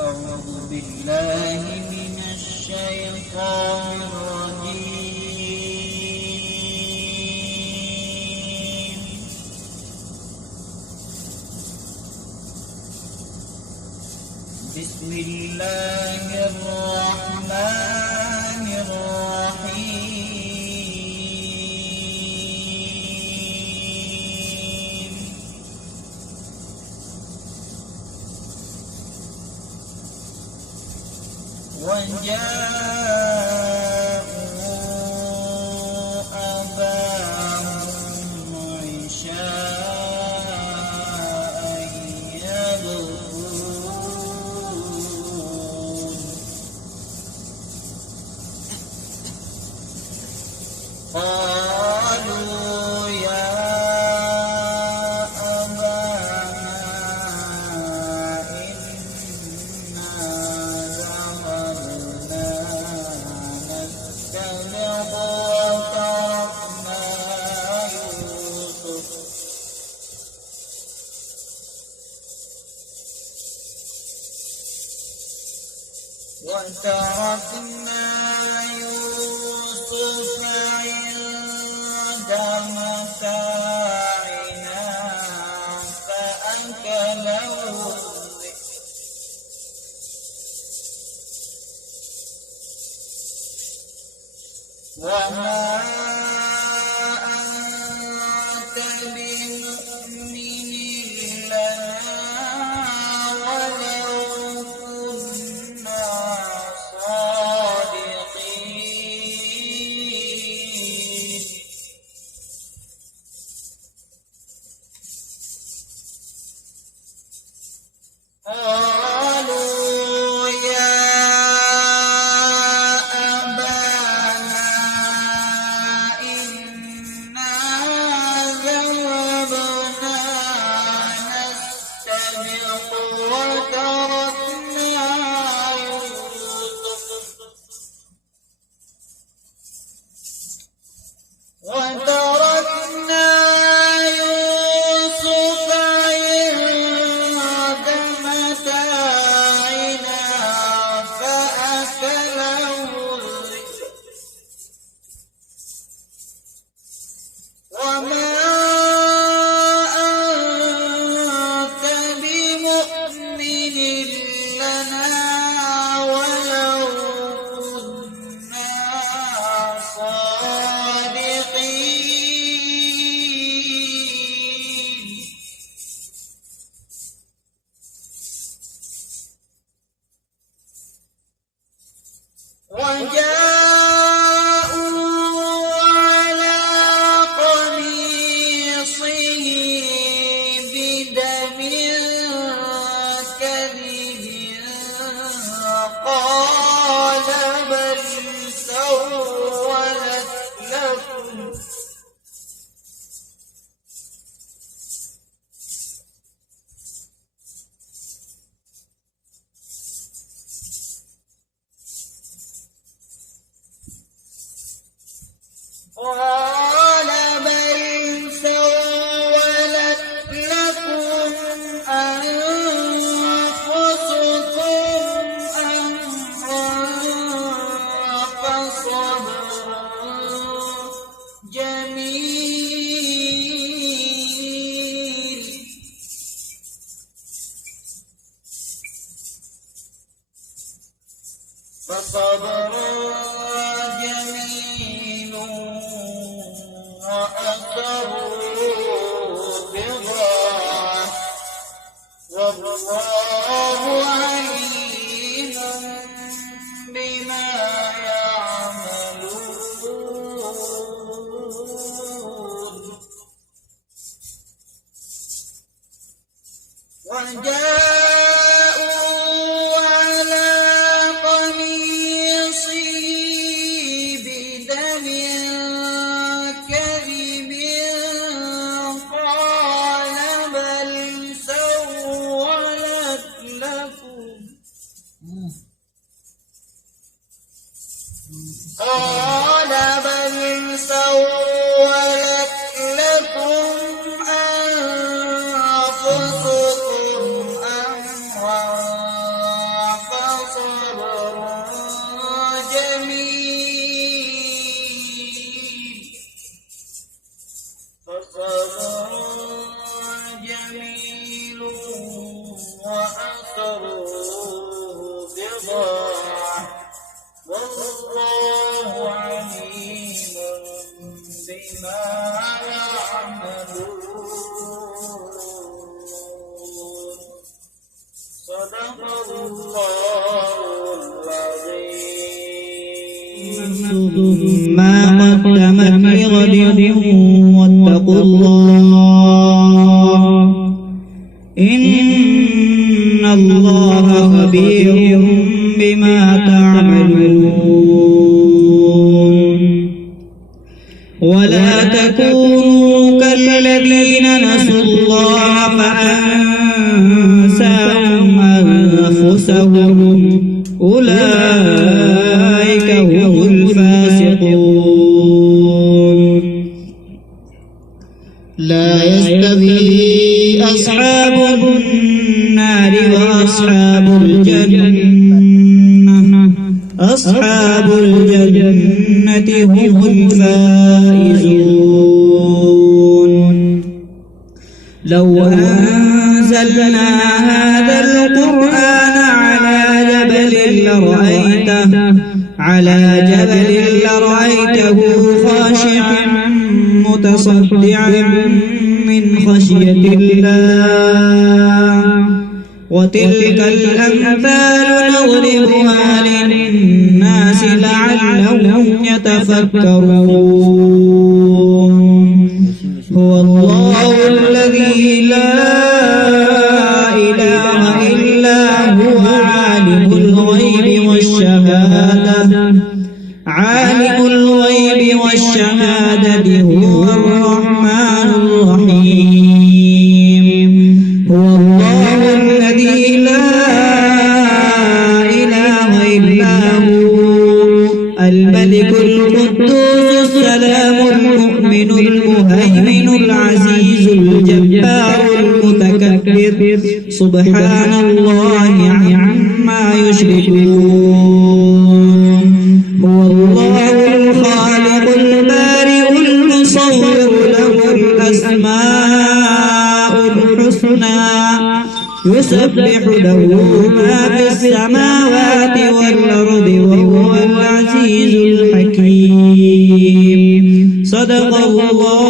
أعوذ بالله من الشيطان الرجيم. بسم الله الرحمن الرحيم. وجاءوا أباهم عشاء يبكون قالوا يا وتركنا يوسف عند متاعنا فأكله الذئب وما أنت بمؤمن لنا ولو كنا صادقين. قالوا يا أبانا إنا ذهبنا نستبق وتركنا يوسف عند متاعنا فأكله الذئب وما أنت بمؤمن لنا ولو كنا صادقين. وجاءوا على قميصه بدم كذب قال بل سولت لكم أنفسكم أمرا فصبر جميل. جميل وأسروا بضاعة والله عليم بما يعملون. وجاءوا على قميصه بدم كذب قال بل سولت لكم أنفسكم أمرا صدق الله العظيم. ما قدمت لغد واتقوا الله إن الله خبير بما تعملون. ولا تكونوا كالذين نسوا الله فأنساهم أنفسهم أولئك هم الفاسقون. لا يستوي أصحاب النار وأصحاب الجنة، أصحاب الجنة هم الفائزون. لو أنزلنا هذا القرآن على جبل لرأيته خاشعا متصدعا من خشية الله. وتلك الأمثال نضربها للناس لعلهم يتفكرون. هو الله الذي لا إله إلا هو عالم الغيب والشهادة هو الرحمن الرحيم. هو الله الذي لا إله إلا هو الملك القدوس السلام المؤمن المهيمن العزيز الجبار المتكبر سبحان الله عما يشركون. هو الله الخالق البارئ المصور له الأسماء الحسنى يسبح له ما في السماوات والأرض وهو العزيز الحكيم. صدق الله